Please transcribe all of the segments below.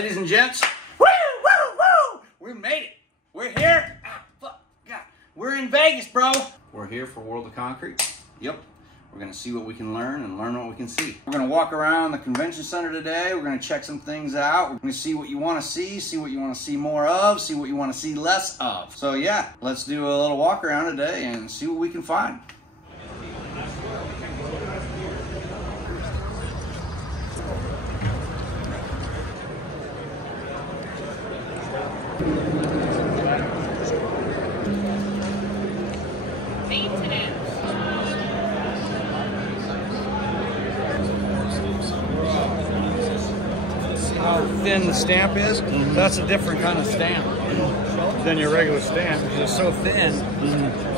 Ladies and gents, woo, woo, woo! We made it. We're here. Ah, fuck, God. We're in Vegas, bro. We're here for World of Concrete. Yep. We're gonna see what we can learn and learn what we can see. We're gonna walk around the convention center today. We're gonna check some things out. We're gonna see what you wanna see what you wanna see more of, see what you wanna see less of. So yeah, let's do a little walk around today and see what we can find. How thin the stamp is, that's a different kind of stamp than your regular stamp because it's so thin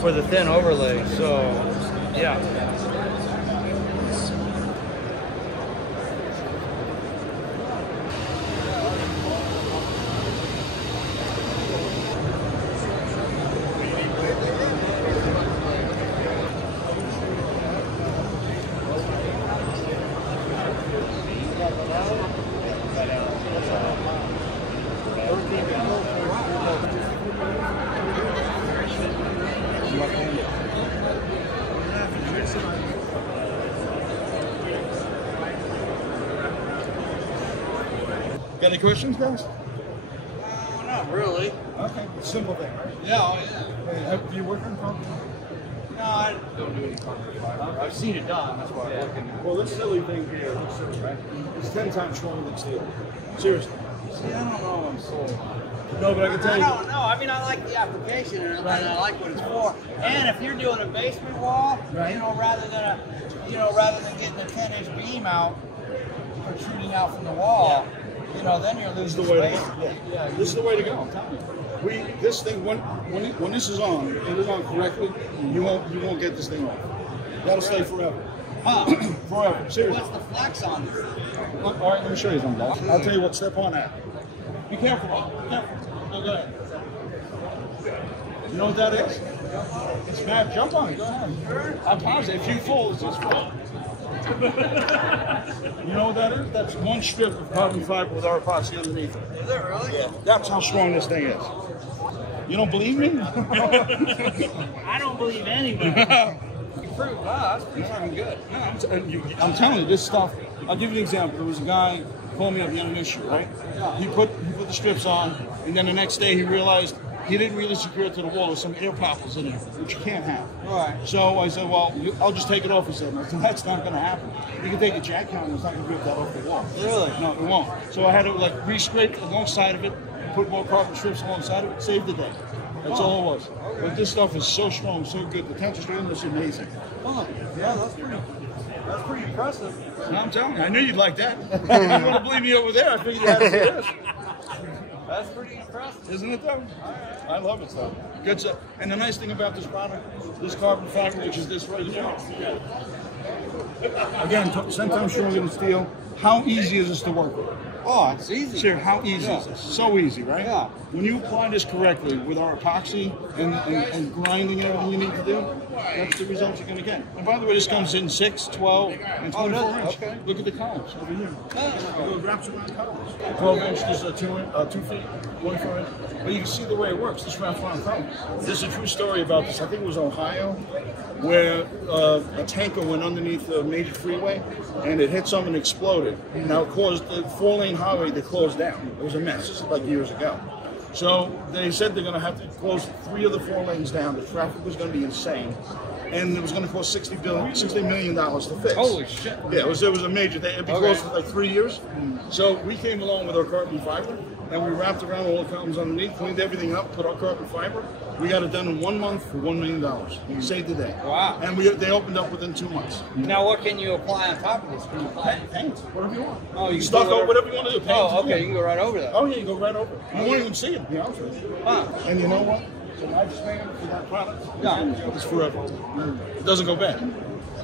for the thin overlay. So, yeah. Got any questions, guys? Not really. Okay, simple thing, right? Yeah, oh yeah. Do you work on concrete? No, I don't do any concrete. I've seen it done, that's why I'm looking. Well, this silly thing here, right? It's 10 times stronger than steel. Seriously. See, I don't know if I'm sold on it. No, but I can tell you. I don't know. I mean, I like the application and I like what it's for. And if you're doing a basement wall, right, you know, rather than getting a 10-inch beam out, protruding out from the wall, you know, then you're losing space. Yeah, this is the way to go. I'm telling you. This thing when this is on, it is on correctly. You won't get this thing off. That'll stay forever. Forever. Seriously. What's the flex on this? All right, let me show you something. I'll tell you what. Step on that. Be careful. Be careful. No, go ahead. You know what that is? It's mad. Jump on it. Go ahead. I'm positive. If you fall, it's just fall. You know what that is? That's one strip of carbon fiber with our epoxy underneath it. Is it really? Yeah. That's how strong this thing is. You don't believe me? I don't believe anybody. Wow, that's pretty fucking good. No, I'm telling you, this stuff. I'll give you an example. There was a guy called me up. He had an issue, right? He put the strips on, and then the next day he realized he didn't really secure it to the wall. There's some air pockets in there, which you can't have. Right. So I said, well, I'll just take it off. He said, no, that's not going to happen. You can take a jackhammer, it's not going to rip that off the wall. Really? No, it won't. So I had to like re-scrape alongside of it, put more carbon strips alongside of it, save the day. That's all it was. But this stuff is so strong, so good. The tension strength is amazing. Oh, yeah, that's pretty impressive. No, I'm telling you, I knew you'd like that. You want to believe me over there? I figured you had to see this. That's pretty impressive. Isn't it though? I love it though. Good stuff. And the nice thing about this product, this carbon fiber, which is this right here. Again, 10 times stronger than steel. How easy is this to work with? Oh, it's easy. Sure, how easy is this? So easy, right? Yeah. When you apply this correctly with our epoxy and grinding everything you need to do, that's the results you're going to get. And by the way, this comes in 6, 12, and 24 inch. Okay. Look at the columns over here. It wraps around columns. 12 inch, this is 2 feet, 24 inch. But you can see the way it works. This wraps around columns. There's a true story about this. I think it was Ohio, where a tanker went underneath a major freeway, and it hit something and exploded. Now it caused the 4-lane highway to close down. It was a mess, like years ago. So they said they're going to have to close 3 of the 4 lanes down. The traffic was going to be insane, and it was going to cost $60 million to fix. Holy shit! Yeah, it was a major thing. It'd be closed for like 3 years. So we came along with our carbon fiber, and we wrapped around all the columns underneath, cleaned everything up, put our carbon fiber. We got it done in 1 month for $1 million. Saved the day. Wow! And they opened up within 2 months. Now, what can you apply on top of this? Can you apply paint, whatever you want. Oh, you stucco, whatever you want to do. Paint, oh, okay, you can go right over that. Oh yeah, you go right over. You won't even see it, to be honest with you. And you know what? So I just made it for that product. No, it's forever. It doesn't go bad.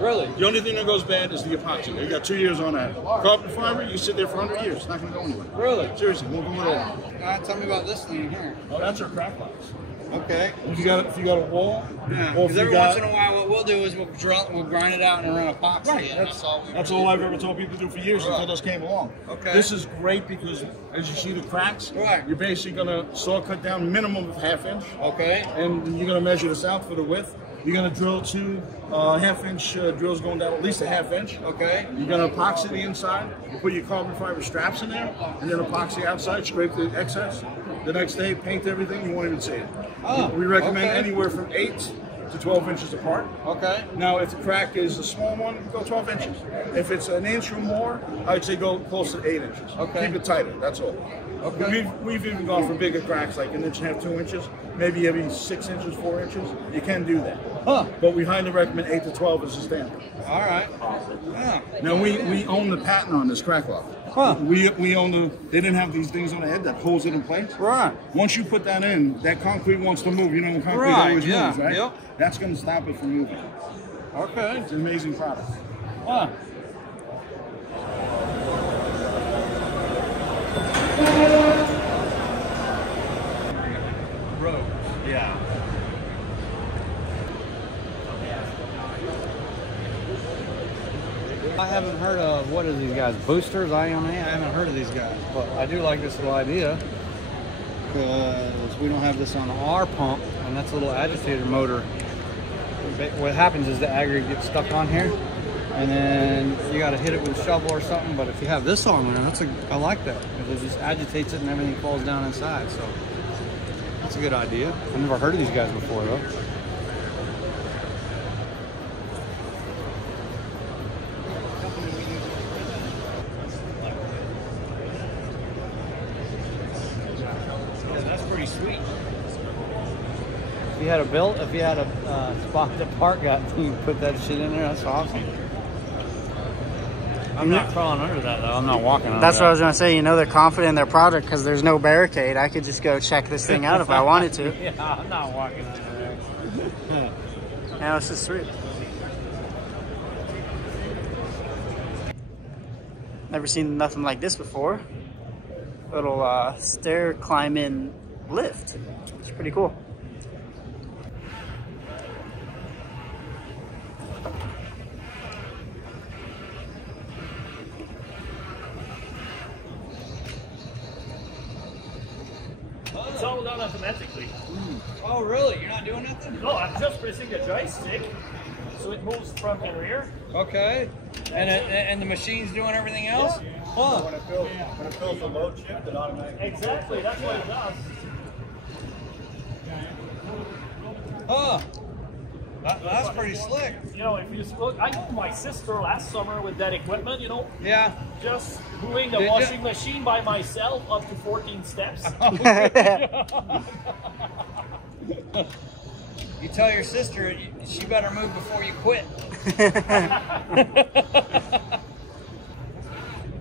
Really? The only thing that goes bad is the epoxy. They got 2 years on that. Carbon fiber, you sit there for 100 years. It's not going to go anywhere. Really? Seriously, won't go at all. Tell me about this thing here. Oh, that's our crack box. Okay. If you got a wall, Yeah. or if Because you every got, once in a while, what we'll do is we'll grind it out and run epoxy. right, And that's all. that's all I've ever told people to do for years until this came along. Okay. This is great because as you see the cracks, Right. you're basically going to saw cut down minimum of 1/2 inch. Okay. And you're going to measure this out for the width. You're going to drill 2 1/2 inch drills going down at least 1/2 inch. Okay. You're going to epoxy the inside. You put your carbon fiber straps in there, and then epoxy outside, scrape the excess. The next day, paint everything. You won't even see it. Oh, we recommend okay. anywhere from 8 to 12 inches apart. Okay. Now, if the crack is a small one, go 12 inches. If it's an inch or more, I'd say go close to 8 inches. Okay. Keep it tighter. That's all. Okay. We've even gone for bigger cracks, like 1.5 inches, 2 inches, maybe every 6 inches, 4 inches. You can do that. Huh. But we highly recommend 8 to 12 as a standard. All right. Yeah. Now we own the patent on this crack lock. Huh. We own they didn't have these things on the head that holds it in place. Right. Once you put that in, that concrete wants to move. You know when concrete Right, always yeah, moves, right? yep. That's going to stop it from moving. Okay. It's an amazing product. Huh. Road. Yeah. I haven't heard of, what are these guys, boosters, IMA? I haven't heard of these guys, but I do like this little idea because we don't have this on our pump, and that's a little agitator motor. What happens is the aggregate gets stuck on here, and then you got to hit it with a shovel or something, but if you have this on there, I like that, because it just agitates it and everything falls down inside, so that's a good idea. I've never heard of these guys before, though. Sweet. If you had a spot that part got, you can put that shit in there. That's awesome. I'm not crawling under that though. I'm not walking under That's that. what I was gonna say. You know they're confident in their product because there's no barricade. I could just go check this thing out if I wanted to. Yeah, I'm not walking under there. Now this is sweet. Never seen nothing like this before. Little stair climb in lift. It's pretty cool. It's all done automatically. Oh, really? You're not doing nothing? No, I'm just pressing the joystick, so it moves front and rear. Okay. And the machine's doing everything else? Yeah. Huh. When it fills the load shift, it automatically. Exactly, that's what it does. Huh. That's pretty slick. You know, if you look, I moved my sister last summer with that equipment, you know, Yeah. just doing the Did washing ya? machine by myself up to 14 steps. You tell your sister she better move before you quit.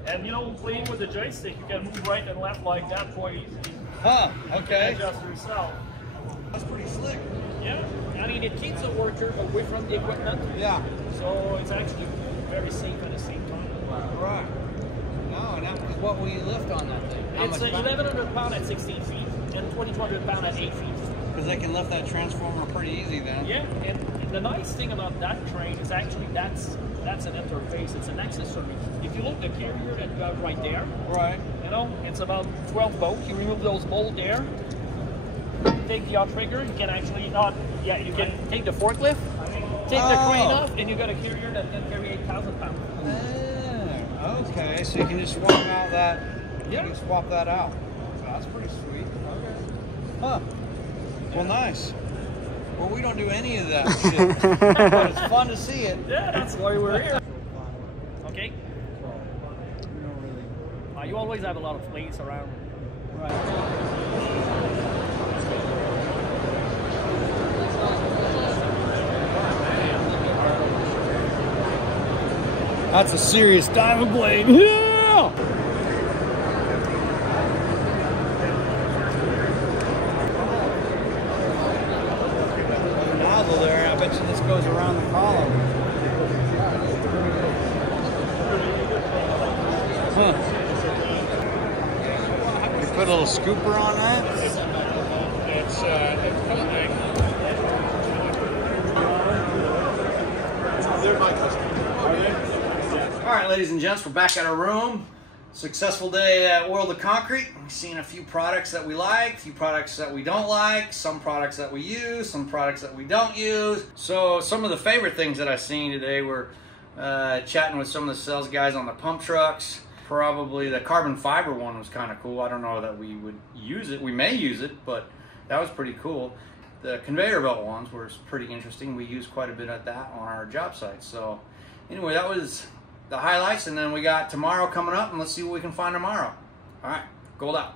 And you know, playing with the joystick, you can move right and left like that quite easily. Huh. Okay. Adjust yourself. That's pretty slick. Yeah, I mean, it keeps the worker away from the equipment. Yeah. So it's actually very safe at the same time. Right. No, and what will you lift on that thing? How It's much 1,100 pounds at 16 feet and 2,200 pounds at 8 feet. Because they can lift that transformer pretty easy then. Yeah, and the nice thing about that train is actually that's an interface. It's an accessory. If you look at the carrier that you have right there, Right. you know, it's about 12 bolts. You remove those bolts there. Take the outrigger. You can actually you can take the forklift, take the crane off, and you got a carrier that can carry 8,000 pounds. Okay, so you can just swap out that. Yeah. You can swap that out. That's pretty sweet. Okay. Huh. Well, nice. Well, we don't do any of that shit, but it's fun to see it. Yeah, that's why we're here. Okay. You always have a lot of fleas around. That's a serious diamond blade. Yeah! Nozzle there. I bet you this goes around the column. little scooper on that? It's They're my customers. All right, ladies and gents, we're back at our room. Successful day at World of Concrete. We've seen a few products that we like, a few products that we don't like, some products that we use, some products that we don't use. So some of the favorite things that I've seen today were chatting with some of the sales guys on the pump trucks. Probably the carbon fiber one was kind of cool. I don't know that we would use it. We may use it, but that was pretty cool. The conveyor belt ones were pretty interesting. We used quite a bit of that on our job sites. So anyway, that was the highlights, and then we got tomorrow coming up, and let's see what we can find tomorrow. All right, gold out.